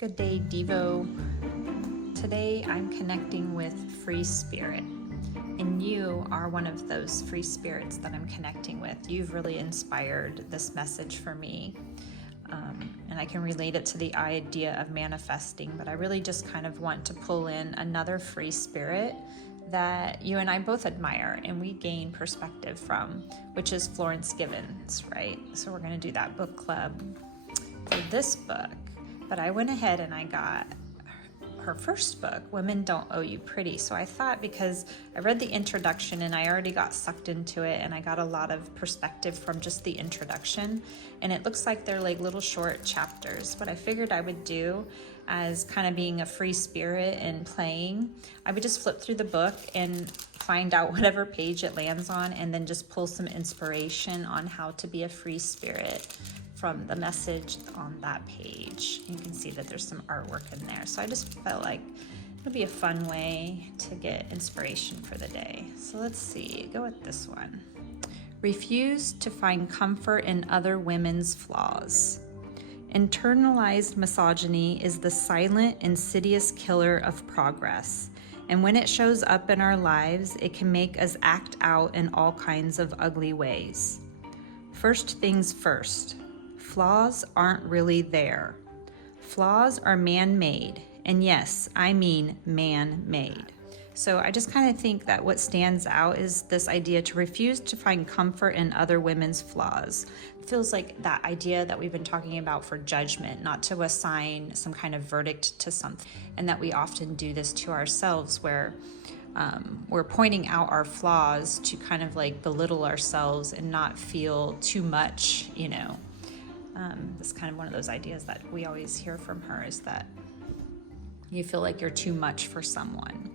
Good day, Devo. Today I'm connecting with free spirit, and you are one of those free spirits that I'm connecting with. You've really inspired this message for me, and I can relate it to the idea of manifesting, but I really just kind of want to pull in another free spirit that you and I both admire and we gain perspective from, which is Florence Givens, right? So we're going to do that book club for this book. But I went ahead and I got her first book, Women Don't Owe You Pretty. So I thought, because I read the introduction and I already got sucked into it and I got a lot of perspective from just the introduction, and it looks like they're like little short chapters. What I figured I would do, as kind of being a free spirit and playing, I would just flip through the book and find out whatever page it lands on and then just pull some inspiration on how to be a free spirit from the message on that page. You can see that there's some artwork in there. So I just felt like it would be a fun way to get inspiration for the day. So let's see, go with this one. Refuse to find comfort in other women's flaws. Internalized misogyny is the silent, insidious killer of progress. And when it shows up in our lives, it can make us act out in all kinds of ugly ways. First things first. Flaws aren't really there. Flaws are man-made, and yes, I mean man-made. So I just kind of think that what stands out is this idea to refuse to find comfort in other women's flaws. It feels like that idea that we've been talking about for judgment, not to assign some kind of verdict to something, and that we often do this to ourselves where we're pointing out our flaws to kind of like belittle ourselves and not feel too much, you know. This kind of one of those ideas that we always hear from her is that you feel like you're too much for someone.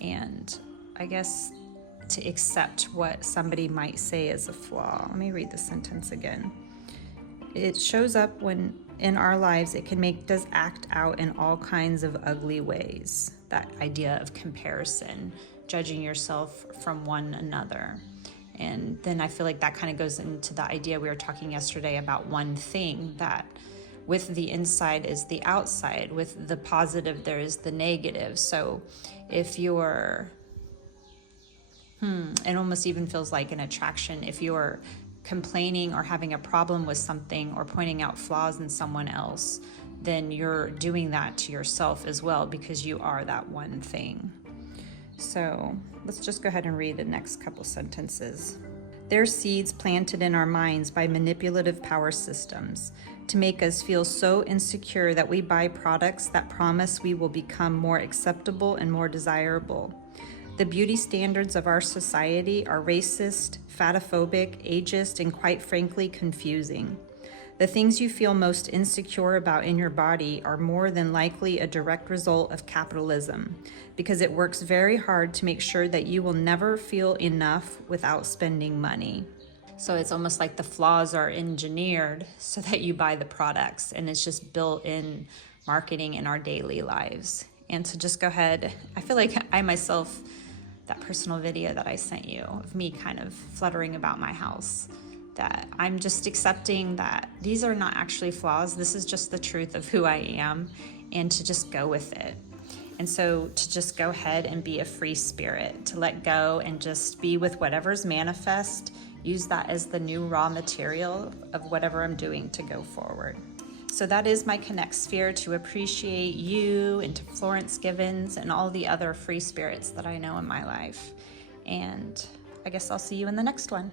And I guess to accept what somebody might say is a flaw. Let me read the sentence again. It shows up when in our lives, it can make us act out in all kinds of ugly ways. That idea of comparison, judging yourself from one another. And then I feel like that kind of goes into the idea we were talking yesterday about one thing, that with the inside is the outside, with the positive there is the negative. So if you're, it almost even feels like an attraction. If you're complaining or having a problem with something or pointing out flaws in someone else, then you're doing that to yourself as well, because you are that one thing. So let's just go ahead and read the next couple sentences. They're seeds planted in our minds by manipulative power systems to make us feel so insecure that we buy products that promise we will become more acceptable and more desirable. The beauty standards of our society are racist, fatophobic, ageist, and quite frankly, confusing. The things you feel most insecure about in your body are more than likely a direct result of capitalism, because it works very hard to make sure that you will never feel enough without spending money. So it's almost like the flaws are engineered so that you buy the products, and it's just built in marketing in our daily lives. And to just go ahead, I feel like I myself, that personal video that I sent you of me kind of fluttering about my house, that I'm just accepting that these are not actually flaws. This is just the truth of who I am, and to just go with it. And so to just go ahead and be a free spirit, to let go and just be with whatever's manifest, use that as the new raw material of whatever I'm doing to go forward. So that is my Connect Sphere, to appreciate you and to Florence Givens and all the other free spirits that I know in my life. And I guess I'll see you in the next one.